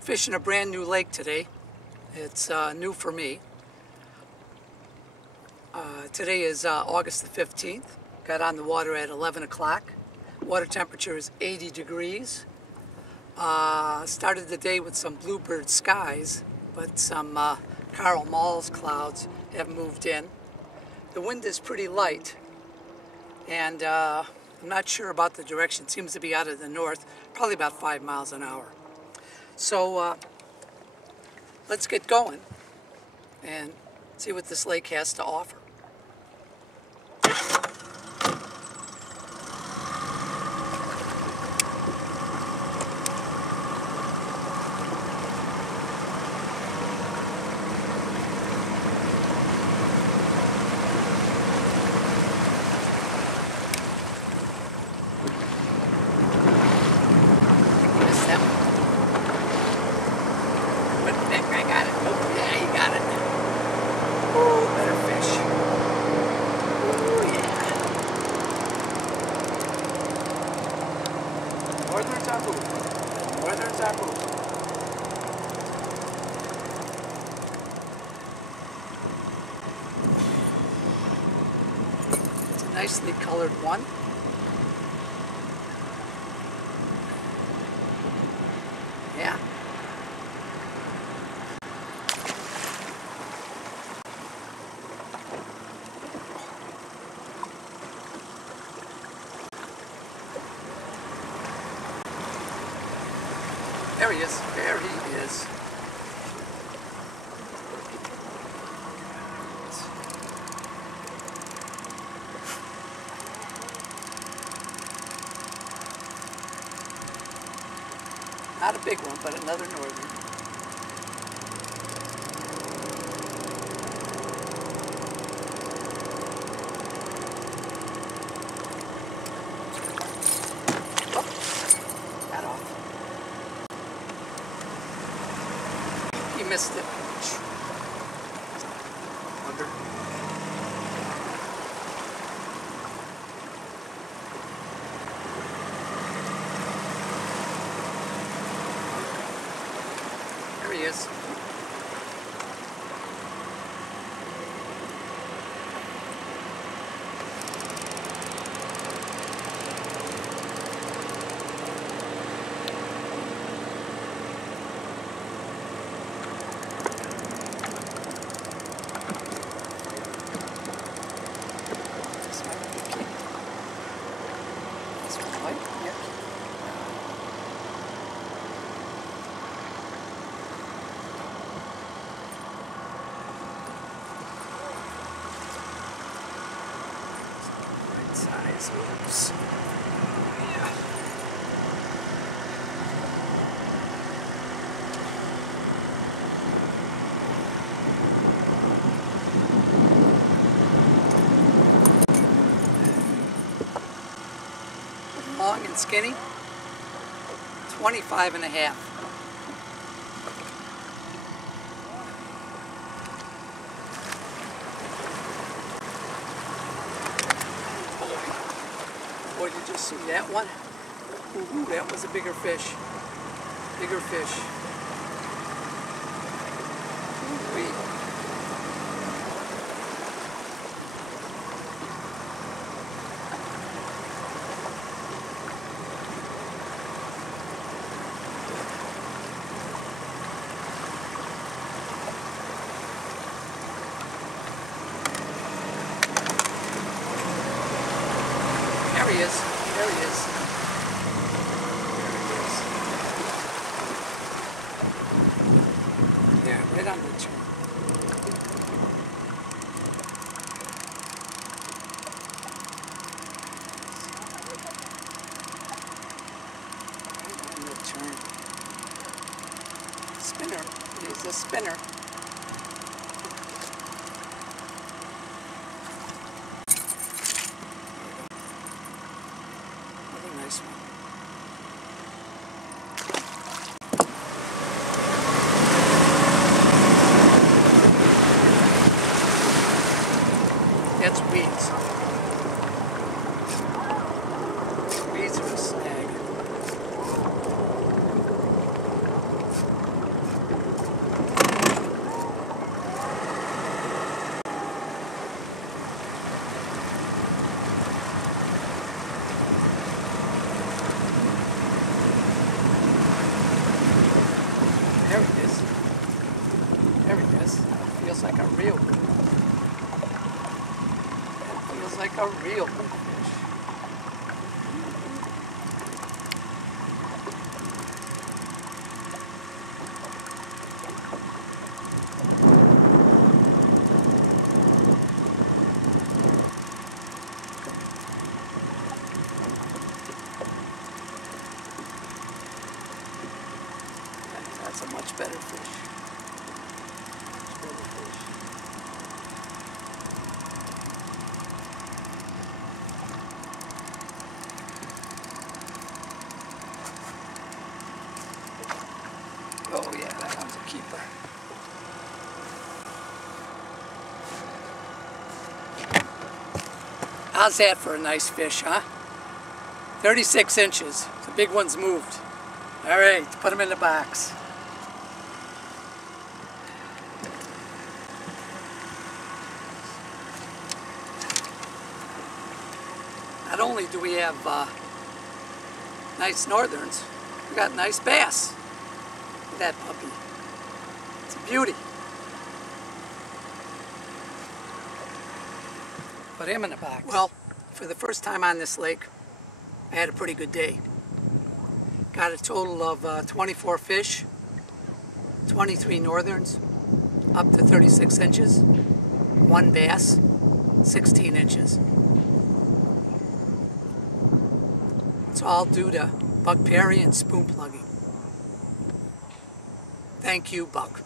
I'm fishing a brand new lake today. It's new for me. Today is August the 15th. Got on the water at 11 o'clock. Water temperature is 80 degrees. Started the day with some bluebird skies, but some Karl Malls clouds have moved in. The wind is pretty light, and I'm not sure about the direction. It seems to be out of the north, probably about 5 miles an hour. So let's get going and see what this lake has to offer. I got it. Oh, yeah, you got it. Oh, better fish. Oh, yeah. Northern Zabu. Northern Zabu. It's a nicely colored one. Yeah. There he is. There he is. Not a big one, but another northern. He missed it. Under. There he is. Size. Oops. Yeah. Long and skinny. 25 and a half. Boy, did you see that one? Ooh, that was a bigger fish. Bigger fish. Ooh-wee. There he is. There he is. Yeah, right on the turn. Right on the turn. Spinner. He's a spinner. Nice one. That's weeds. Weeds are a snag. a real big fish. That's a much better fish. Much better fish. Oh yeah, that one's a keeper. How's that for a nice fish, huh? 36 inches. The big one's moved. All right, put them in the box. Not only do we have nice northerns, we got nice bass. Look at that puppy. It's a beauty. Put him in the box. Well, for the first time on this lake, I had a pretty good day. Got a total of 24 fish, 23 northerns, up to 36 inches, 1 bass, 16 inches. It's all due to Buck Perry and spoon plugging. Thank you, Buck.